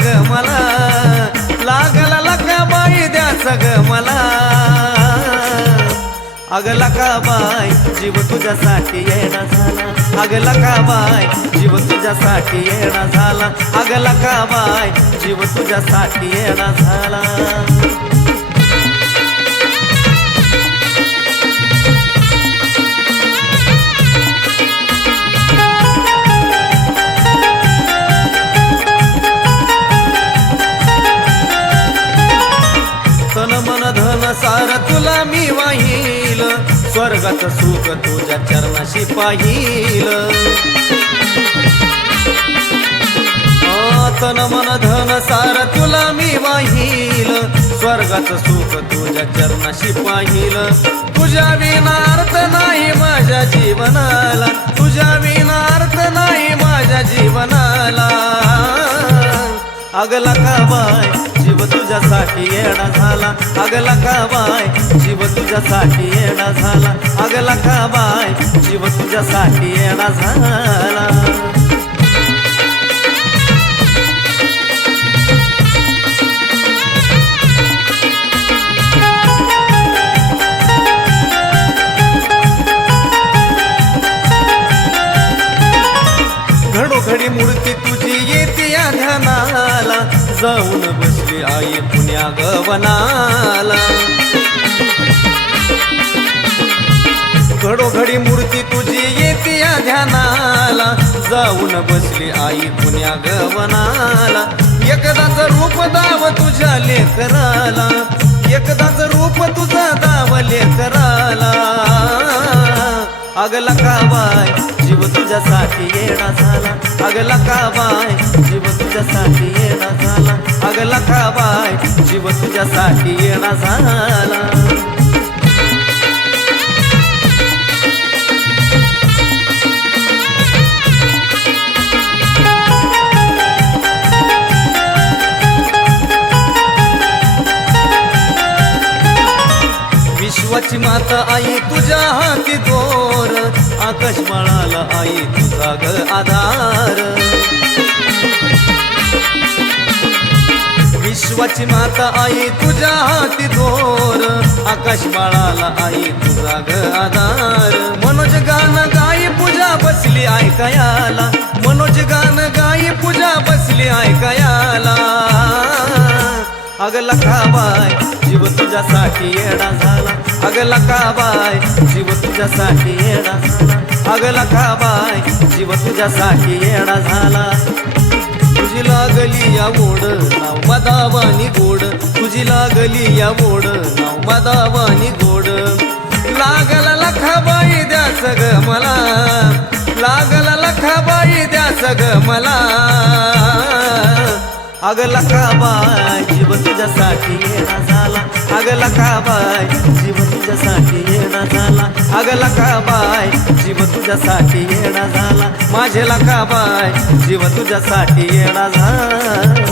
ग मला, लागला लकाबाई द्याच ग मला. अग लकाबाई जीव तुझ्यासाठी येणा झाला, अग लकाबाई जीव तुझ्यासाठी येणा झाला, अग लकाबाई जीव तुझ्यासाठी येणा झाला. तन मन धन सार तुला मी वाहील, स्वर्गात सुख तुझ्या चरणाशी पाहिल. तन मन धन सार तुला मी वाहील, स्वर्गात सुख तुझ्या चरणाशी पाहिल. तुझ्या विना अर्थ नाही माझ्या जीवनाला, तुझ्या विना अर्थ नाही माझ्या जीवनाला. अग लकाबाई जीव तुझ्यासाठी येणा झाला, अग लकाबाई जीव तुझ्यासाठी येणा झाला, अग लकाबाई जीव तुझ्यासाठी येणा झाला. घडोघडी मूर्ती तुझी येते या ध्यानाला, जाऊन बसली आई पुण्या गवनाला. घडोघडी मूर्ती तुझी येते या ध्यानाला, जाऊन बसली आई पुण्या गवनाला. एकदाच रूप दाव तुझ्या लेकराला, एकदाच रूप तुझा दाव लेकराला. अग लकाबाई जीव तुझ्यासाठी येणा झाला, अग लकाबाई जीव तुझ्यासाठी येणा झाला, अग लकाबाई जीव तुझ्यासाठी येणा झाला. विश्वाची माता आई तुझ्या हाती दोर, आकाश बाळाला आई तुझा ग आधार. विश्वाची माता आई तुझ्या हाती दोर, आकाश बाळाला आई तुझा ग आधार. मनोज गान गाई पूजा बसली ऐकायाला, मनोज गान गाई पूजा बसली ऐकायाला. अग लकाबाई जीव तुझ्यासाठी येणा झाला, अग लकाबाई जीव तुझ्यासाठी येणा झाला, अग लकाबाई जीव तुझ्यासाठी येणा झाला. तुझी लागली या ओढ नाव मदावानी गोड, तुझी लागली या ओढ नाव मदावानी गोड. लागला लकाबाई द्याच ग मला, लागला लकाबाई द्याच ग मला. अग लकाबाई जीव तुझ्यासाठी येणा झाला, अग लकाबाई जीव तुझ्यासाठी येणा झाला, अग लकाबाई जीव तुझ्यासाठी येणा झाला. माझे लकाबाई जीव तुझ्यासाठी येणा झाला.